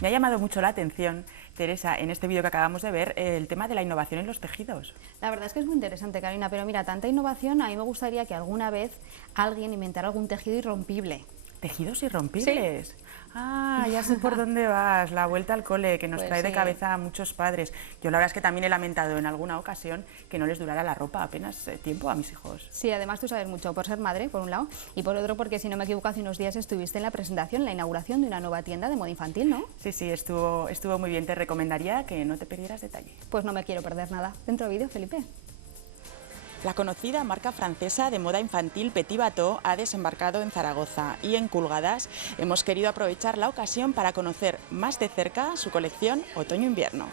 Me ha llamado mucho la atención, Teresa, en este vídeo que acabamos de ver, el tema de la innovación en los tejidos. La verdad es que es muy interesante, Carolina, pero mira, tanta innovación, a mí me gustaría que alguna vez alguien inventara algún tejido irrompible. ¿Tejidos irrompibles? Sí. Ah, ya sé por dónde vas, la vuelta al cole, que nos Pues trae de sí. cabeza a muchos padres. Yo la verdad es que también he lamentado en alguna ocasión que no les durara la ropa apenas tiempo a mis hijos. Sí, además tú sabes mucho por ser madre, por un lado, y por otro porque, si no me equivoco, hace unos días estuviste en la presentación, la inauguración de una nueva tienda de moda infantil, ¿no? Sí, estuvo muy bien. Te recomendaría que no te perdieras detalle. Pues no me quiero perder nada. Dentro vídeo, Felipe. La conocida marca francesa de moda infantil Petit Bateau ha desembarcado en Zaragoza y en Culgadas hemos querido aprovechar la ocasión para conocer más de cerca su colección otoño-invierno.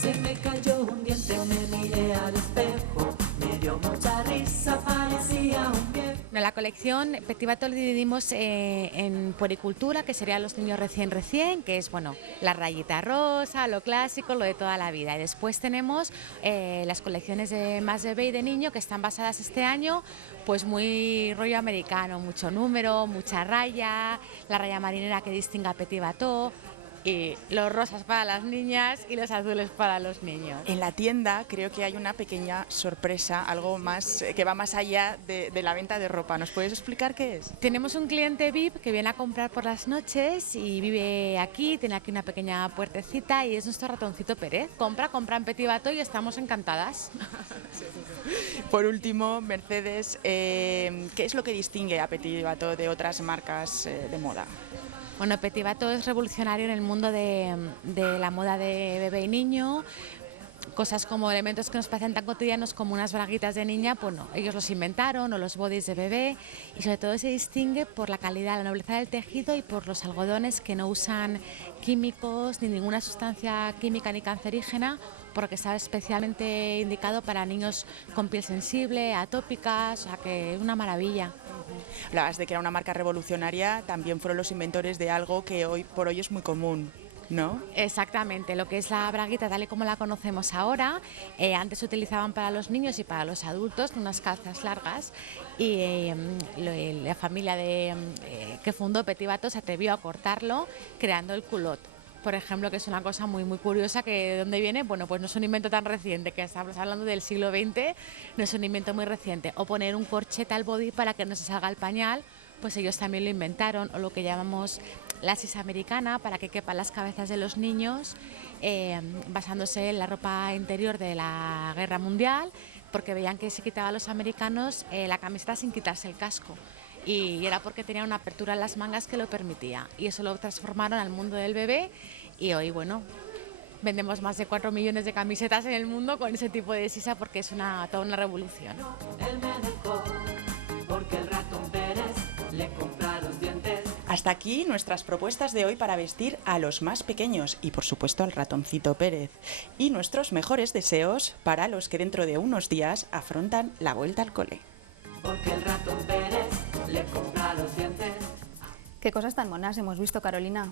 Se me cayó un diente, me miré al espejo, me dio mucha risa, parecía un viejo. La colección Petit Bateau la dividimos en puericultura, que serían los niños recién, que es bueno, la rayita rosa, lo clásico, lo de toda la vida. Y después tenemos las colecciones de más bebé y de niño, que están basadas este año, pues muy rollo americano, mucho número, mucha raya, la raya marinera que distingue a Petit Bateau, y los rosas para las niñas y los azules para los niños. En la tienda creo que hay una pequeña sorpresa, algo más que va más allá de la venta de ropa. ¿Nos puedes explicar qué es? Tenemos un cliente VIP que viene a comprar por las noches y vive aquí, tiene aquí una pequeña puertecita y es nuestro ratoncito Pérez. Compra en Petit Bateau y estamos encantadas. Por último, Mercedes, ¿qué es lo que distingue a Petit Bateau de otras marcas de moda? Bueno, Petit Bateau es revolucionario en el mundo de la moda de bebé y niño. Cosas como elementos que nos parecen tan cotidianos como unas braguitas de niña, bueno, ellos los inventaron, o los bodys de bebé, y sobre todo se distingue por la calidad, la nobleza del tejido y por los algodones que no usan químicos ni ninguna sustancia química ni cancerígena, porque está especialmente indicado para niños con piel sensible, atópicas, o sea que es una maravilla. Hablabas de que era una marca revolucionaria, también fueron los inventores de algo que hoy por hoy es muy común, ¿no? Exactamente, lo que es la braguita tal y como la conocemos ahora, antes se utilizaban para los niños y para los adultos, unas calzas largas, y la familia que fundó Petit Bateau se atrevió a cortarlo creando el culot. Por ejemplo, que es una cosa muy curiosa, que ¿de dónde viene? Bueno, pues no es un invento tan reciente, que estamos hablando del siglo XX, no es un invento muy reciente. O poner un corchete al body para que no se salga el pañal, pues ellos también lo inventaron, o lo que llamamos la sisa americana, para que quepan las cabezas de los niños, basándose en la ropa interior de la Guerra Mundial, porque veían que se quitaba a los americanos la camiseta sin quitarse el casco. Y era porque tenía una apertura en las mangas que lo permitía, y eso lo transformaron al mundo del bebé, y hoy, bueno, vendemos más de 4 millones de camisetas en el mundo con ese tipo de sisa, porque es toda una revolución. Él me dejó porque el ratón Pérez le compra los dientes. Hasta aquí nuestras propuestas de hoy para vestir a los más pequeños y por supuesto al ratoncito Pérez. Y nuestros mejores deseos para los que dentro de unos días afrontan la vuelta al cole. Porque el ratón Pérez le compra los dientes. Qué cosas tan monas hemos visto, Carolina.